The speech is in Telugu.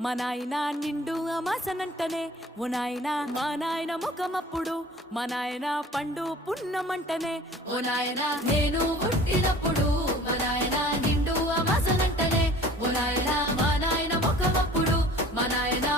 మా నాయన నిండు అమాసనంటనే ఓ నాయన మా నాయన ముఖమప్పుడు మా నాయన పండు పున్నమంటనే ఓ నాయన నేను పుట్టినప్పుడు మా నాయన నిండు అమాసనంటనే ఓ నాయన మా నాయన ముఖమప్పుడు మా నాయన